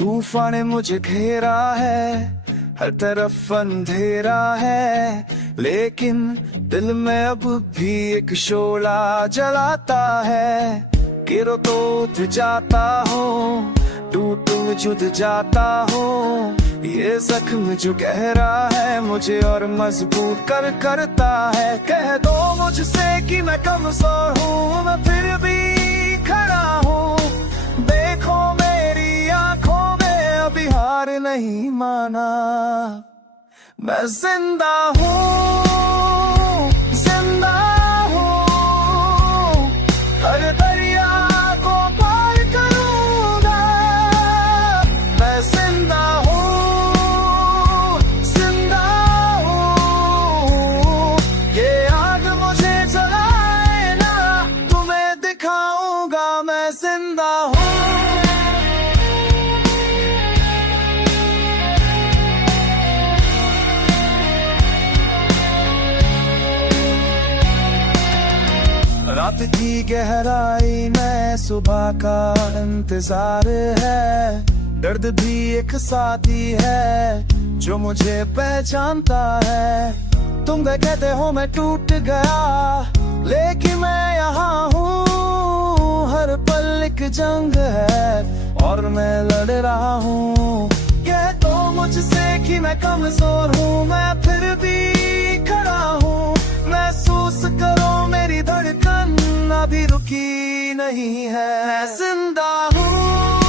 तूफान ने मुझे घेरा है, हर तरफ अंधेरा है, लेकिन दिल में अब भी एक शोला जलाता है। गिरो तो उठ जाता हूँ, टूट जुद जाता हूँ। ये जख्म जो गहरा है मुझे और मजबूत करता है। कह दो मुझसे कि मैं कमजोर हूँ, मैं फिर भी खड़ा हूँ। देखो मेरी आंखों में अभी हार नहीं माना। मैं जिंदा हूँ, जिंदा हूँ, हर दरिया को पार करूँगा। मैं जिंदा हूँ, जिंदा हूँ। ये आग मुझे जलाए ना, तुम्हें दिखाऊंगा मैं जिंदा हूँ। रात की गहराई में सुबह का इंतजार है। दर्द भी एक साथी है जो मुझे पहचानता है। तुम कहते हो मैं टूट गया, लेकिन मैं यहाँ हूँ। हर पल एक जंग है और मैं लड़ रहा हूँ। कह दो मुझसे कि मैं कमजोर हूँ, मैं फिर भी खड़ा हूँ। महसूस करो मेरी धड़कन अभी रुकी नहीं है। मैं जिंदा हूँ,